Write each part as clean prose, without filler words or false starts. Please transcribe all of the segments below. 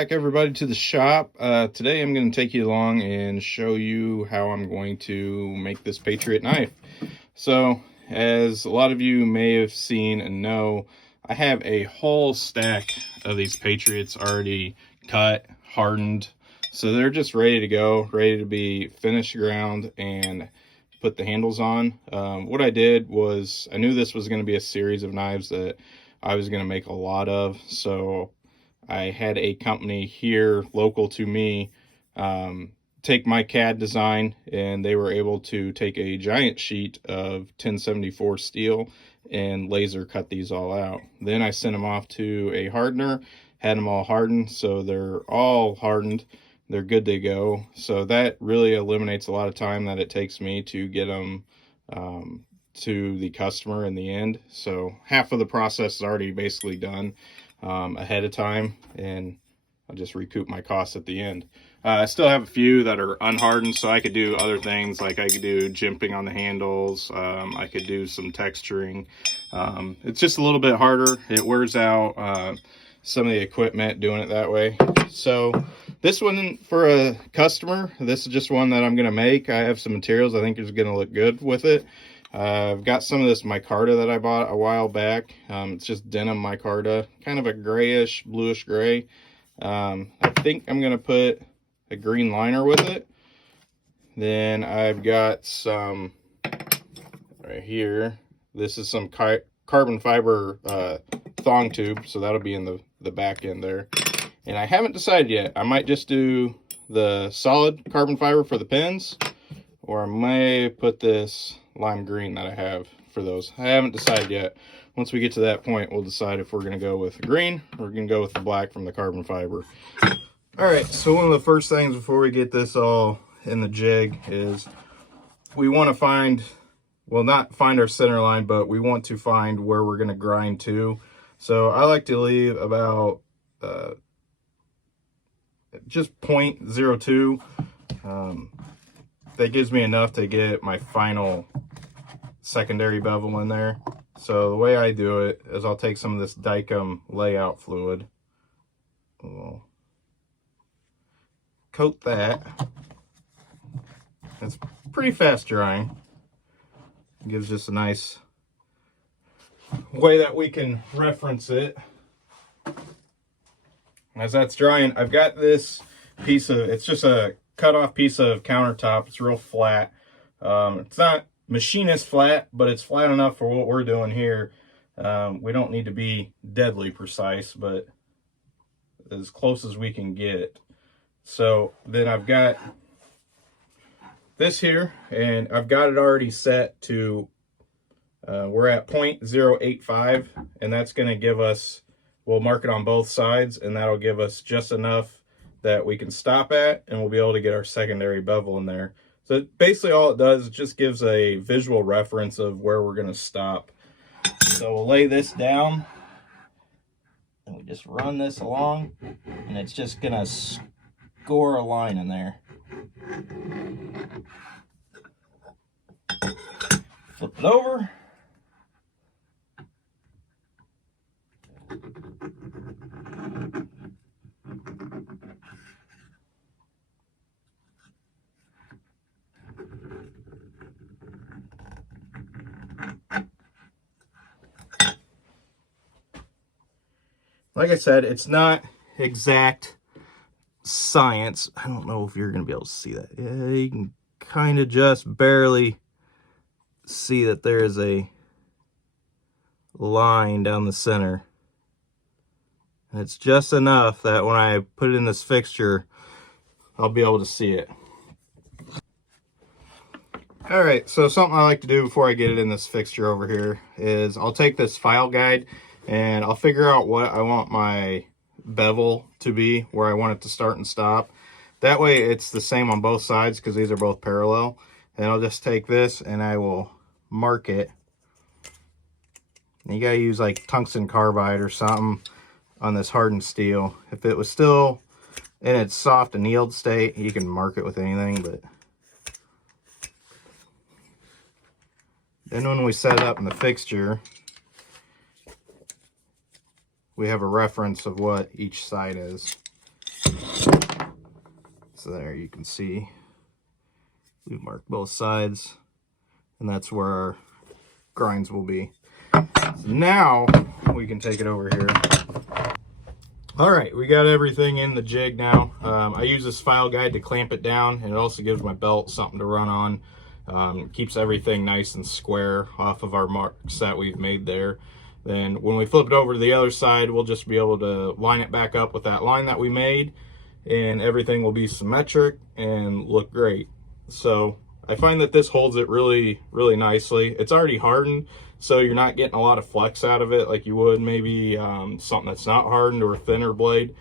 back, everybody, to the shop. Today I'm going to take you along and show you how I'm going to make this Patriot knife. So, as a lot of you may have seen and know, I have a whole stack of these Patriots already cut, hardened, so they're just ready to go, ready to be finished ground and put the handles on. What I did was, I knew this was going to be a series of knives that I was going to make a lot of, so I had a company here local to me take my CAD design, and they were able to take a giant sheet of 1074 steel and laser cut these all out. Then I sent them off to a hardener, had them all hardened, so they're all hardened, they're good to go. So that really eliminates a lot of time that it takes me to get them to the customer in the end. So half of the process is already basically done ahead of time, and I'll just recoup my costs at the end. I still have a few that are unhardened, so I could do other things, like I could do jimping on the handles, I could do some texturing. It's just a little bit harder, it wears out some of the equipment doing it that way. So this one, for a customer, this is just one that I'm going to make. I have some materials I think is going to look good with it. I've got some of this micarta that I bought a while back. It's just denim micarta, kind of a grayish, bluish gray. I think I'm going to put a green liner with it. Then I've got some right here. This is some carbon fiber thong tube, so that'll be in the back end there. And I haven't decided yet. I might just do the solid carbon fiber for the pins, or I may put this lime green that I have for those. I haven't decided yet. Once we get to that point, we'll decide if we're going to go with the green or we're going to go with the black from the carbon fiber. All right, so one of the first things before we get this all in the jig is we want to find, well, not find our center line, but we want to find where we're going to grind to. So I like to leave about just 0.02. That gives me enough to get my final secondary bevel in there. So the way I do it is I'll take some of this Dykem layout fluid, we'll coat that. It's pretty fast drying. It gives us a nice way that we can reference it. As that's drying, I've got this piece of, it's just a cut off piece of countertop. It's real flat. It's not machinist flat, but it's flat enough for what we're doing here. We don't need to be deadly precise, but as close as we can get. So then I've got this here, and I've got it already set to, we're at 0.085, and that's going to give us, we'll mark it on both sides, and that'll give us just enough that we can stop at, and we'll be able to get our secondary bevel in there. So basically all it does is just gives a visual reference of where we're going to stop. So we'll lay this down, and we just run this along, and it's just going to score a line in there. Flip it over. Like I said, it's not exact science. I don't know if you're going to be able to see that. Yeah, you can kind of just barely see that there is a line down the center. And it's just enough that when I put it in this fixture, I'll be able to see it. All right, so something I like to do before I get it in this fixture over here is I'll take this file guide and I'll figure out what I want my bevel to be, where I want it to start and stop. That way it's the same on both sides because these are both parallel. And I'll just take this and I will mark it. And you gotta use like tungsten carbide or something on this hardened steel. If it was still in its soft annealed state, you can mark it with anything, but then when we set it up in the fixture, we have a reference of what each side is. So there you can see we've marked both sides, and that's where our grinds will be. So now we can take it over here. All right, we got everything in the jig now. I use this file guide to clamp it down, and it also gives my belt something to run on. Keeps everything nice and square off of our marks that we've made there. Then when we flip it over to the other side, we'll just be able to line it back up with that line that we made, and everything will be symmetric and look great. So I find that this holds it really, really nicely. It's already hardened, so you're not getting a lot of flex out of it like you would maybe something that's not hardened or a thinner blade.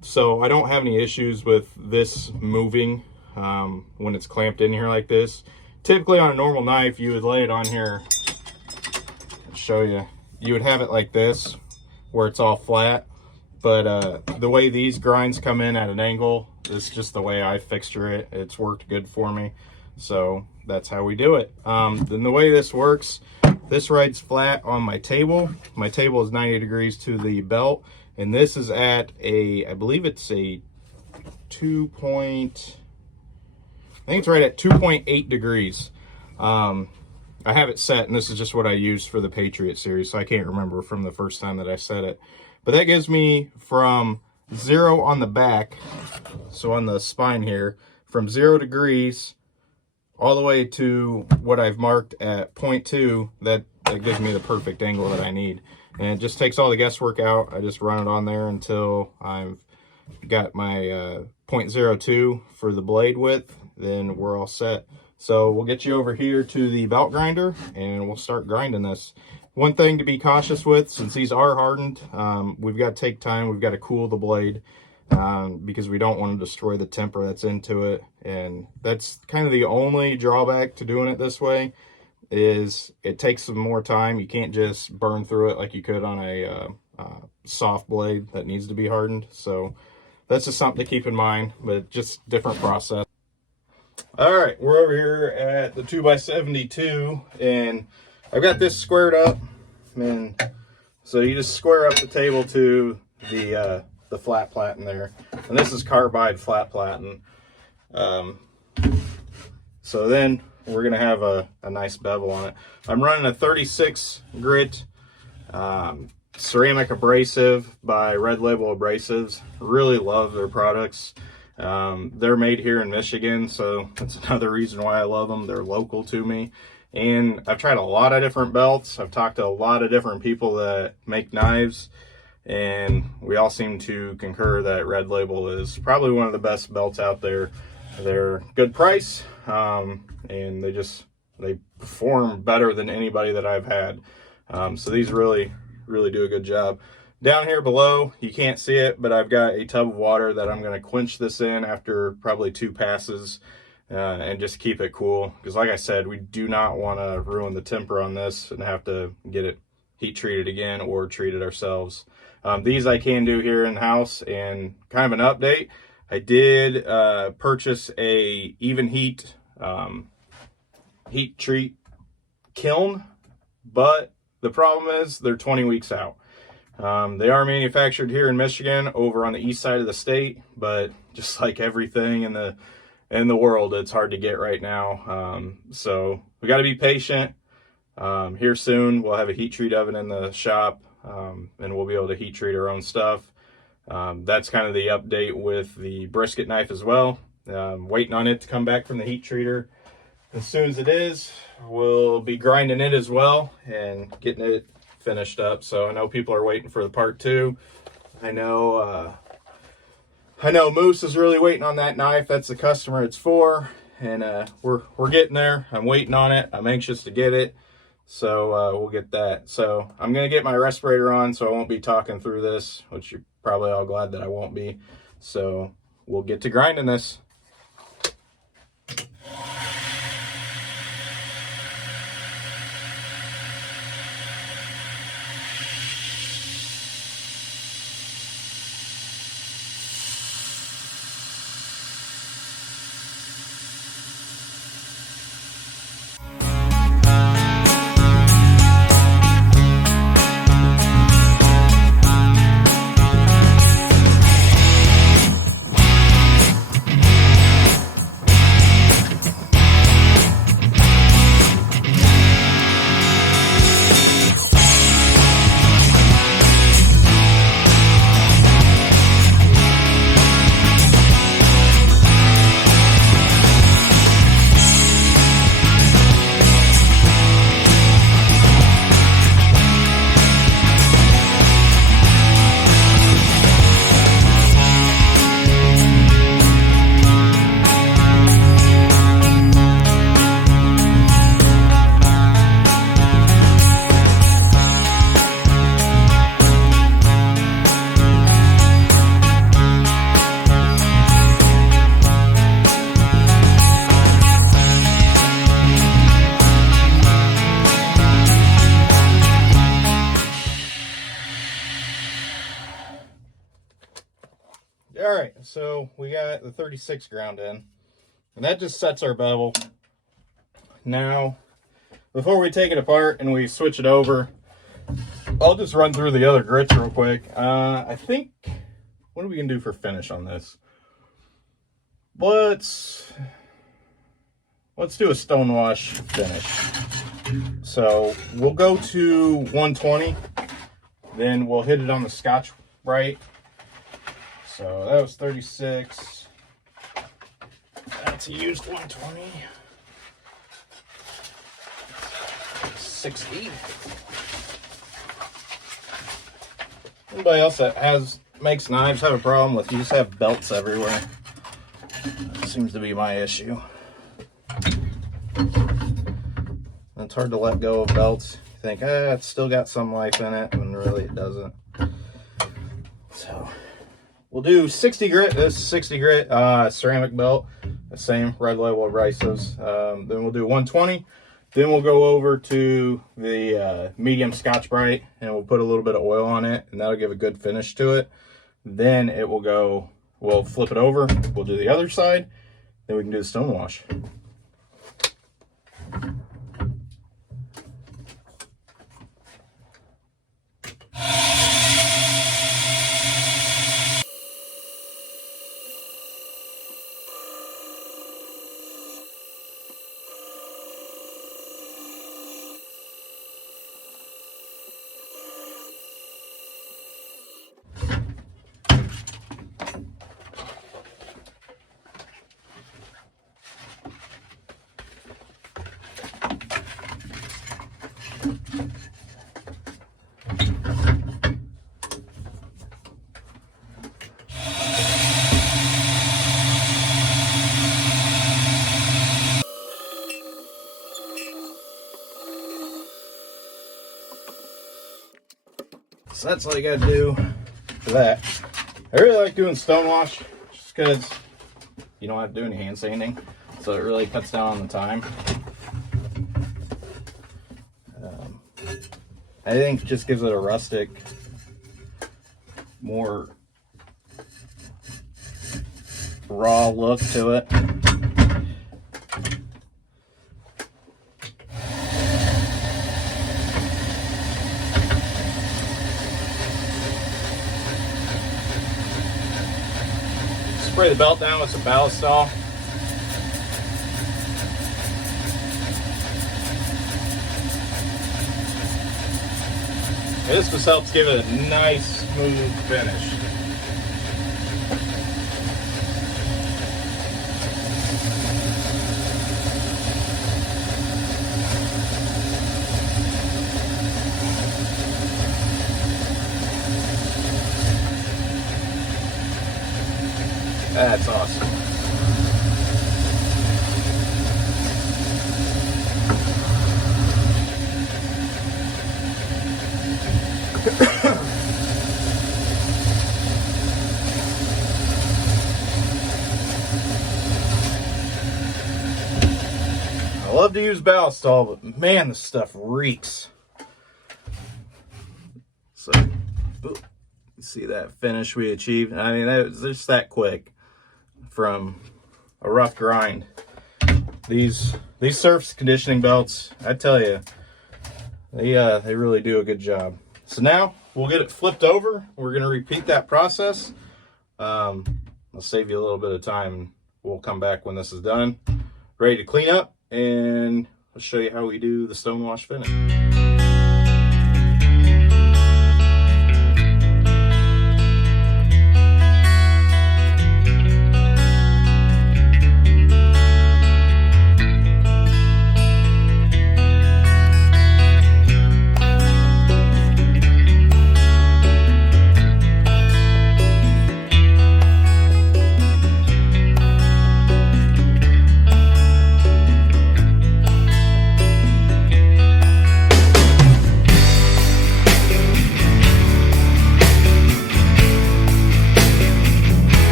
So I don't have any issues with this moving when it's clamped in here like this. Typically on a normal knife, you would lay it on here. I'll show you. You would have it like this, where it's all flat. But the way these grinds come in at an angle, it's just the way I fixture it. It's worked good for me. So that's how we do it. Then the way this works, this rides flat on my table. My table is 90 degrees to the belt, and this is at a, I believe it's a I think it's right at 2.8 degrees. I have it set, and this is just what I use for the Patriot series, so I can't remember from the first time that I set it. But that gives me from 0 on the back, so on the spine here, from 0 degrees all the way to what I've marked at 0.2, that gives me the perfect angle that I need. And it just takes all the guesswork out. I just run it on there until I've got my 0.02 for the blade width, then we're all set. So we'll get you over here to the belt grinder and we'll start grinding this. One thing to be cautious with, since these are hardened, we've got to take time. We've got to cool the blade because we don't want to destroy the temper that's into it. And that's kind of the only drawback to doing it this way, is it takes some more time. You can't just burn through it like you could on a soft blade that needs to be hardened. So that's just something to keep in mind, but just different process. All right, we're over here at the 2x72, and I've got this squared up, and so you just square up the table to the flat platen there, and this is carbide flat platen. So then we're gonna have a nice bevel on it. I'm running a 36 grit ceramic abrasive by Red Label Abrasives. Really love their products. They're made here in Michigan, so that's another reason why I love them. They're local to me, and I've tried a lot of different belts. I've talked to a lot of different people that make knives, and we all seem to concur that Red Label is probably one of the best belts out there. They're good price, and they perform better than anybody that I've had. So these really do a good job. Down here below, you can't see it, but I've got a tub of water that I'm going to quench this in after probably 2 passes and just keep it cool. Because like I said, we do not want to ruin the temper on this and have to get it heat treated again or treat it ourselves. These I can do here in house. And kind of an update, I did purchase a even heat heat treat kiln, but the problem is they're 20 weeks out. They are manufactured here in Michigan over on the east side of the state, but just like everything in the world, it's hard to get right now. So we got to be patient. Here soon we'll have a heat treat oven in the shop, and we'll be able to heat treat our own stuff. That's kind of the update with the brisket knife as well. Waiting on it to come back from the heat treater. As soon as it is, we'll be grinding it as well and getting it finished up. So I know people are waiting for the part 2. I know Moose is really waiting on that knife. That's the customer it's for, and we're getting there. I'm waiting on it. I'm anxious to get it, so we'll get that. So I'm gonna get my respirator on, so I won't be talking through this, which you're probably all glad that I won't be. So we'll get to grinding this. right, so we got the 36 ground in, and that just sets our bevel. Now, before we take it apart and we switch it over, I'll just run through the other grits real quick. I think, what are we gonna do for finish on this? Let's do a stonewash finish. So we'll go to 120, then we'll hit it on the Scotch-Brite. So that was 36. That's a used 120. 60. Anybody else that makes knives have a problem with you just have belts everywhere? That seems to be my issue. It's hard to let go of belts. You think, it's still got some life in it, and really it doesn't. So we'll do 60 grit. This is 60 grit ceramic belt, the same red label abrasives. Then we'll do 120. Then we'll go over to the medium Scotch-Brite, and we'll put a little bit of oil on it, and that'll give a good finish to it. Then it will go, we'll flip it over, we'll do the other side, then we can do the stonewash. So that's all you gotta do for that. I really like doing stonewash just because you don't have to do any hand sanding, so it really cuts down on the time. I think it just gives it a rustic, more raw look to it. Spray the belt down with some ballistol. This just helps give it a nice, smooth finish. That's awesome. I love to use ballistol, but man, this stuff reeks. So, you see that finish we achieved? I mean, that was just that quick from a rough grind. These surface conditioning belts, I tell you, they really do a good job. So now we'll get it flipped over. We're gonna repeat that process. I'll save you a little bit of time. We'll come back when this is done, ready to clean up, and I'll show you how we do the stonewash finish.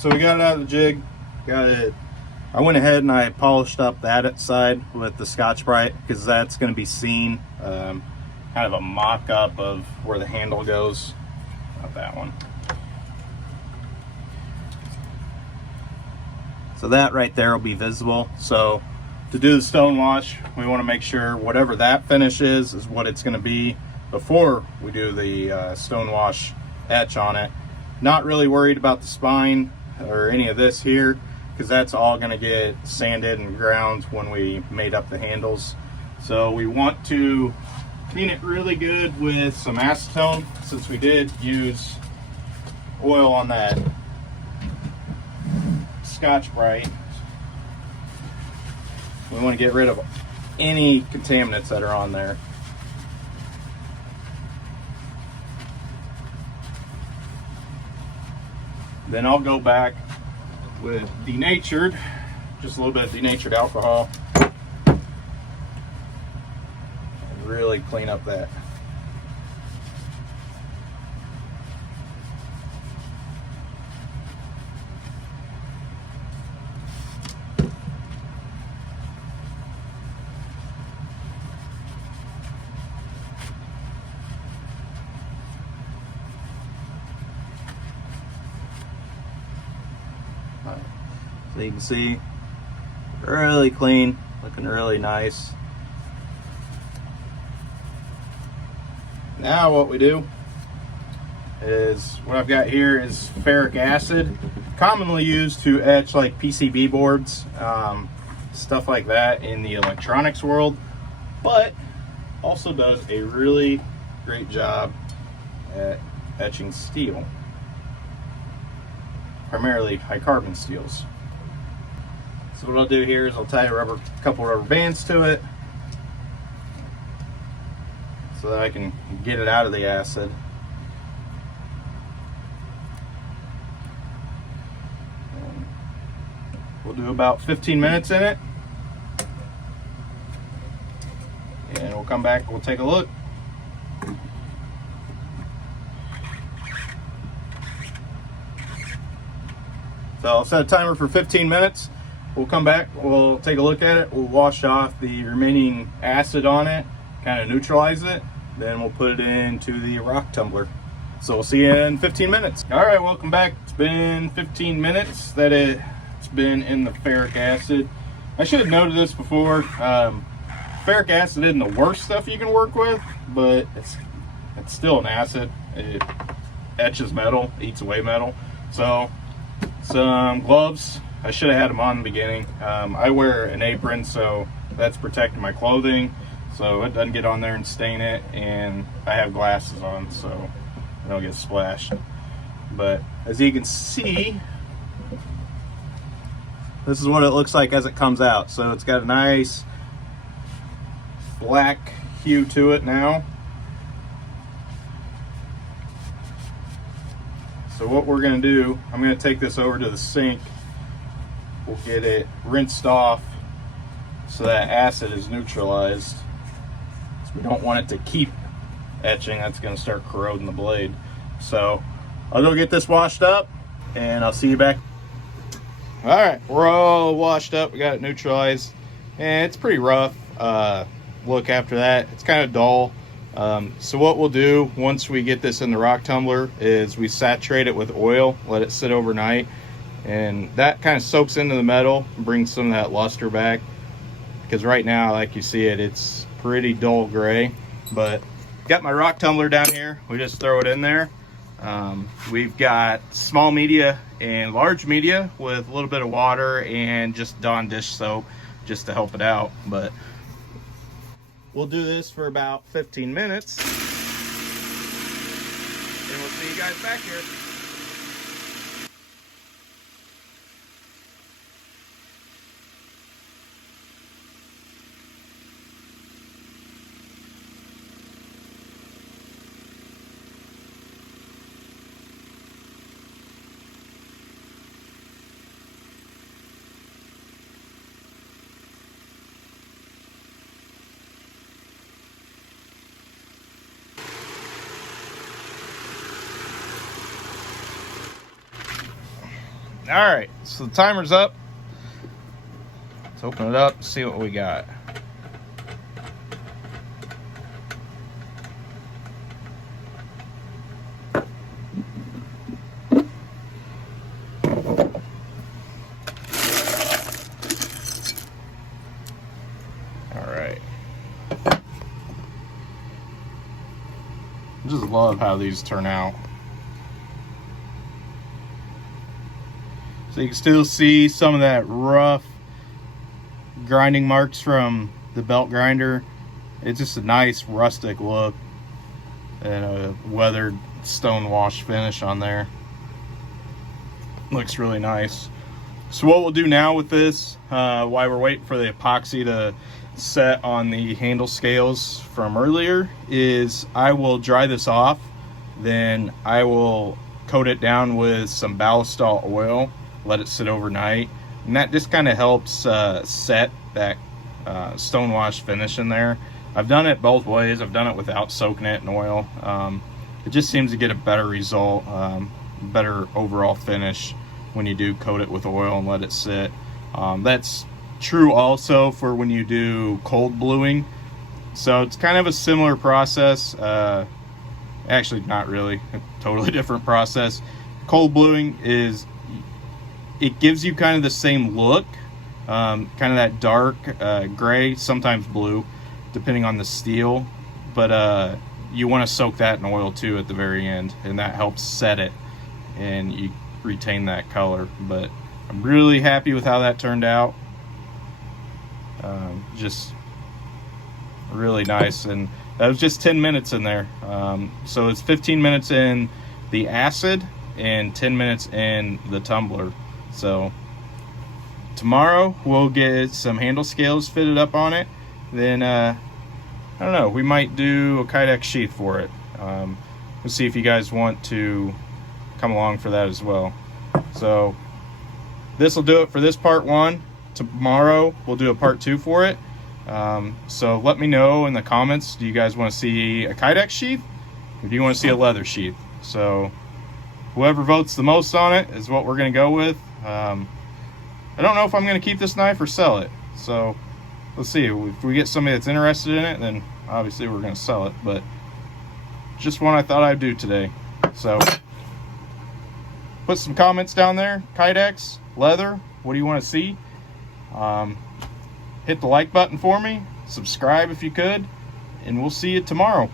So we got it out of the jig, got it. I went ahead and I polished up that side with the Scotch-Brite because that's going to be seen. Kind of a mock-up of where the handle goes. Not that one. So that right there will be visible. So to do the stone wash, we want to make sure whatever that finish is what it's going to be before we do the stone wash etch on it. Not really worried about the spine or any of this here, because that's all going to get sanded and ground when we made up the handles. So we want to clean it really good with some acetone, since we did use oil on that Scotch-Brite. We want to get rid of any contaminants that are on there. Then I'll go back with denatured, just a little bit of denatured alcohol, and really clean up that. So you can see, really clean, looking really nice. Now what we do is, what I've got here is ferric acid, commonly used to etch like PCB boards, stuff like that in the electronics world, but also does a really great job at etching steel, primarily high carbon steels. So what I'll do here is I'll tie a couple rubber bands to it so that I can get it out of the acid. And we'll do about 15 minutes in it, and we'll come back and we'll take a look. So I'll set a timer for 15 minutes. We'll come back, we'll take a look at it, we'll wash off the remaining acid on it, kind of neutralize it, then we'll put it into the rock tumbler. So we'll see you in 15 minutes. All right, welcome back. It's been 15 minutes that it's been in the ferric acid. I should have noted this before. Ferric acid isn't the worst stuff you can work with, but it's still an acid. It etches metal, eats away metal. So some gloves. I should have had them on in the beginning. I wear an apron, so that's protecting my clothing, so it doesn't get on there and stain it, and I have glasses on, so I don't get splashed. But as you can see, this is what it looks like as it comes out. So it's got a nice black hue to it now. So what we're going to do, I'm going to take this over to the sink. We'll get it rinsed off so that acid is neutralized. So we don't want it to keep etching. That's going to start corroding the blade. So I'll go get this washed up and I'll see you back. All right, we're all washed up. We got it neutralized, and it's pretty rough look after that. It's kind of dull. So what we'll do once we get this in the rock tumbler is we saturate it with oil, let it sit overnight, and that kind of soaks into the metal and brings some of that luster back, because right now, like you see it's pretty dull gray. But got my rock tumbler down here, we just throw it in there. We've got small media and large media with a little bit of water and just Dawn dish soap just to help it out. But we'll do this for about 15 minutes, and we'll see you guys back here. Alright, so the timer's up. Let's open it up, see what we got. Alright. I just love how these turn out. So you can still see some of that rough grinding marks from the belt grinder. It's just a nice rustic look and a weathered stone wash finish on there. Looks really nice. So what we'll do now with this, while we're waiting for the epoxy to set on the handle scales from earlier, is I will dry this off, then I will coat it down with some ballistol oil, let it sit overnight, and that just kind of helps set that stone wash finish in there. I've done it both ways. I've done it without soaking it in oil. It just seems to get a better result, better overall finish when you do coat it with oil and let it sit. That's true also for when you do cold bluing. So it's kind of a similar process. Actually, not really. A totally different process. Cold bluing is, it gives you kind of the same look, kind of that dark gray, sometimes blue, depending on the steel. But you want to soak that in oil too at the very end, and that helps set it, and you retain that color. But I'm really happy with how that turned out. Just really nice, and that was just 10 minutes in there. So it's 15 minutes in the acid and 10 minutes in the tumbler. So tomorrow we'll get some handle scales fitted up on it. Then I don't know, we might do a Kydex sheath for it. We'll see if you guys want to come along for that as well. So this will do it for this part one. Tomorrow we'll do a part two for it. So let me know in the comments, do you guys want to see a Kydex sheath, or do you want to see a leather sheath? So whoever votes the most on it is what we're going to go with. I don't know if I'm going to keep this knife or sell it, so let's see. If we get somebody that's interested in it, then obviously we're going to sell it, but just one I thought I'd do today. So put some comments down there. Kydex, leather, what do you want to see? Hit the like button for me, subscribe if you could, and we'll see you tomorrow.